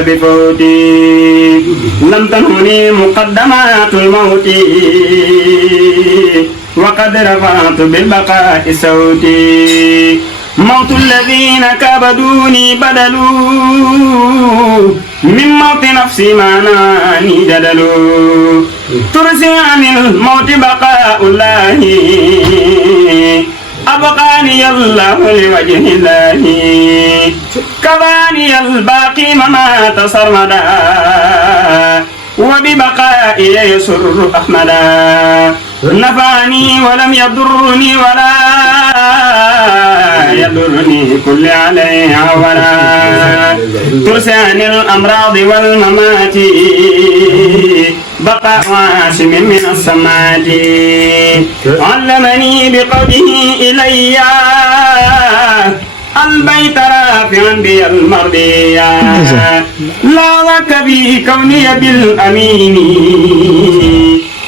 بفوتي لم تنهني مقدمات الموت وقد رفعت بالبقاء صوتي موت الذين كبدوني بدلوا من موت نفسي ما ناني جدلوا ترسي عن الموت بقاء الله أبقاني الله لوجه الله كفاني الباقي ممات سرمدا وببقائي يسر أحمدا نفعني ولم يضرني ولا يضرني كل عليه ولا ترسان الأمراض والممات بقاء عاصم من السمات علمني بقوله إلي البيت رافعا بي المرضية لا وكبي كوني بالأمين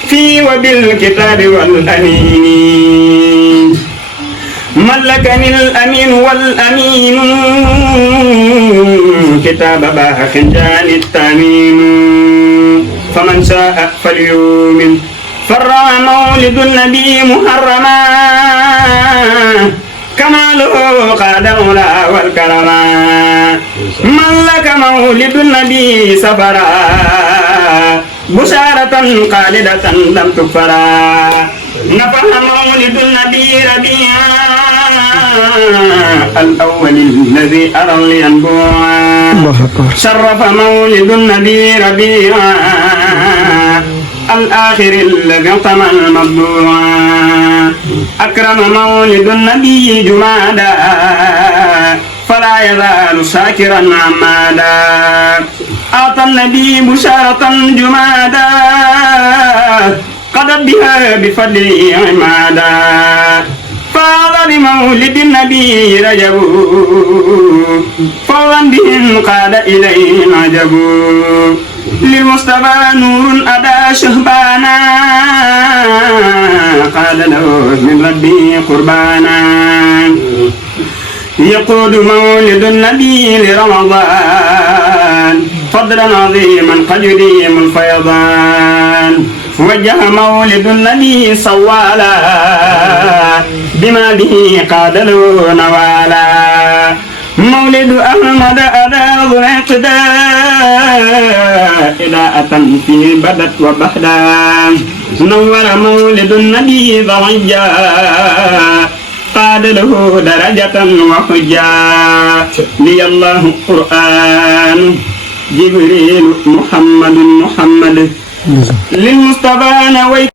في وبالكتاب والأمين ملكني الأمين والأمين كتاب باخ جاني التامين فمن شاء فليؤمن فرع مولد النبي محرما كماله قاد مولا والكرما ملك مولد النبي سفرا بشارة خالدة لم تكفرا نفح مولد النبي ربيعا الأول الذي أرى لينبوعا شرف مولد النبي ربيعا الآخر الذي اعتمى المطبوعا أكرم مولد النبي جمادا فلا يزال شاكرا عمادا أعطى النبي بشارة جمادا قد بها بفضله عمادا فاض بمولد النبي رجب فوضا به قاد إليه عجب للمصطفى نور أدى شهبانا قال له من ربي قربانا يقود مولد النبي لرمضان فضلا عظيما قد يديم الفيضان وجه مولد النبي صوالا بما به قاد له نوالا مولد أحمد أدى ذو الاعتداء إضاءة فيه بدت وبهدا نور مولد النبي ضويا قاد له درجة وحجا لي الله القرآن جبريل محمد للمصطفى نويت